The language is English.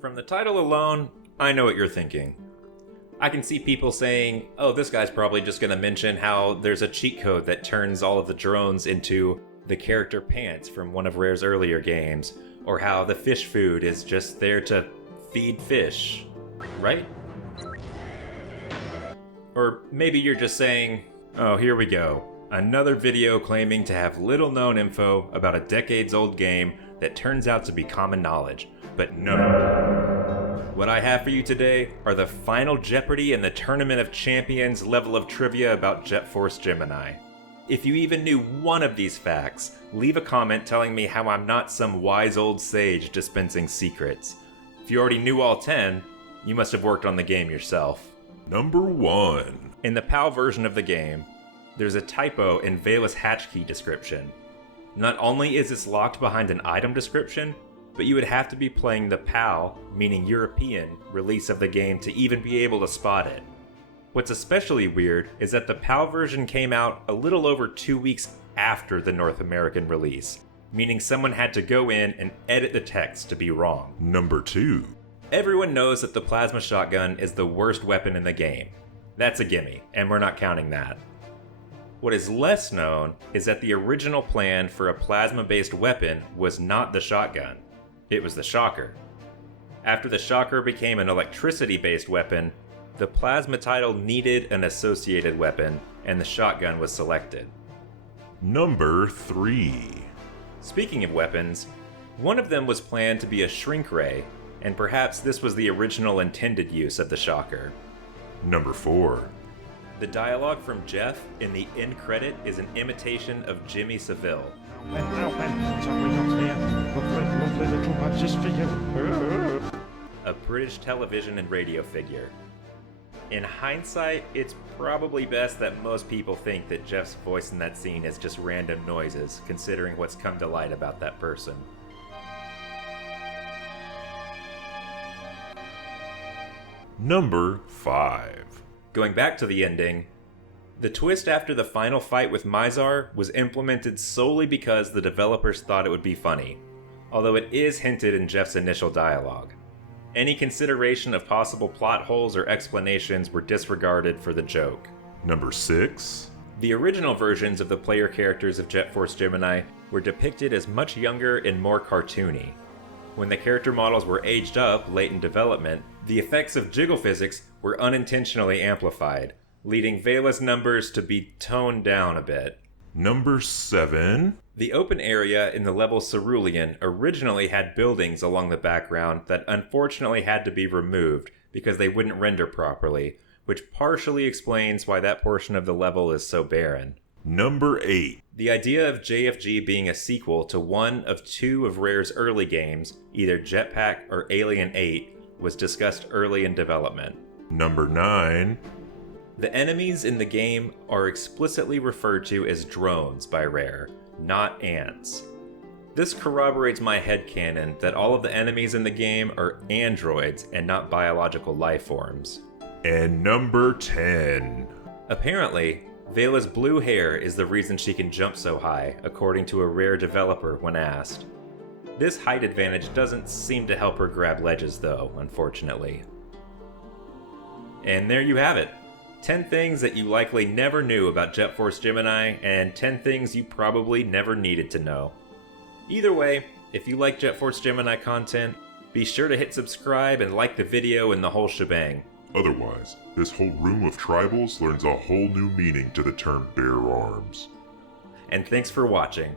From the title alone, I know what you're thinking. I can see people saying, oh, this guy's probably just going to mention how there's a cheat code that turns all of the drones into the character pants from one of Rare's earlier games, or how the fish food is just there to feed fish, right? Or maybe you're just saying, oh, here we go. Another video claiming to have little known info about a decades-old game that turns out to be common knowledge. But no. What I have for you today are the final Jeopardy and the Tournament of Champions level of trivia about Force Gemini. If you even knew one of these facts, leave a comment telling me how I'm not some wise old sage dispensing secrets. If you already knew all 10, you must have worked on the game yourself. Number 1. In the PAL version of the game, there's a typo in Vela's hatch key description. Not only is this locked behind an item description, but you would have to be playing the PAL, meaning European, release of the game to even be able to spot it. What's especially weird is that the PAL version came out a little over 2 weeks after the North American release, meaning someone had to go in and edit the text to be wrong. Number 2. Everyone knows that the plasma shotgun is the worst weapon in the game. That's a gimme, and we're not counting that. What is less known is that the original plan for a plasma-based weapon was not the shotgun. It was the shocker. After the shocker became an electricity-based weapon, the plasma title needed an associated weapon, and the shotgun was selected. Number 3. Speaking of weapons, one of them was planned to be a shrink ray, and perhaps this was the original intended use of the shocker. Number 4. The dialogue from Jeff in the end credit is an imitation of Jimmy Savile, a British television and radio figure. In hindsight, it's probably best that most people think that Jeff's voice in that scene is just random noises, considering what's come to light about that person. Number 5. Going back to the ending, the twist after the final fight with Mizar was implemented solely because the developers thought it would be funny, although it is hinted in Jeff's initial dialogue. Any consideration of possible plot holes or explanations were disregarded for the joke. Number 6. The original versions of the player characters of Force Gemini were depicted as much younger and more cartoony. When the character models were aged up late in development, the effects of jiggle physics were unintentionally amplified, leading Vela's numbers to be toned down a bit. Number 7. The open area in the level Cerulean originally had buildings along the background that unfortunately had to be removed because they wouldn't render properly, which partially explains why that portion of the level is so barren. Number 8. The idea of JFG being a sequel to one of 2 of Rare's early games, either Jetpack or Alien 8, was discussed early in development. Number 9. The enemies in the game are explicitly referred to as drones by Rare, not ants. This corroborates my headcanon that all of the enemies in the game are androids and not biological life forms. And number 10. Apparently, Vela's blue hair is the reason she can jump so high, according to a Rare developer when asked. This height advantage doesn't seem to help her grab ledges though, unfortunately. And there you have it. 10 things that you likely never knew about Force Gemini, and 10 things you probably never needed to know. Either way, if you like Force Gemini content, be sure to hit subscribe and like the video and the whole shebang. Otherwise, this whole room of tribals learns a whole new meaning to the term bear arms. And thanks for watching.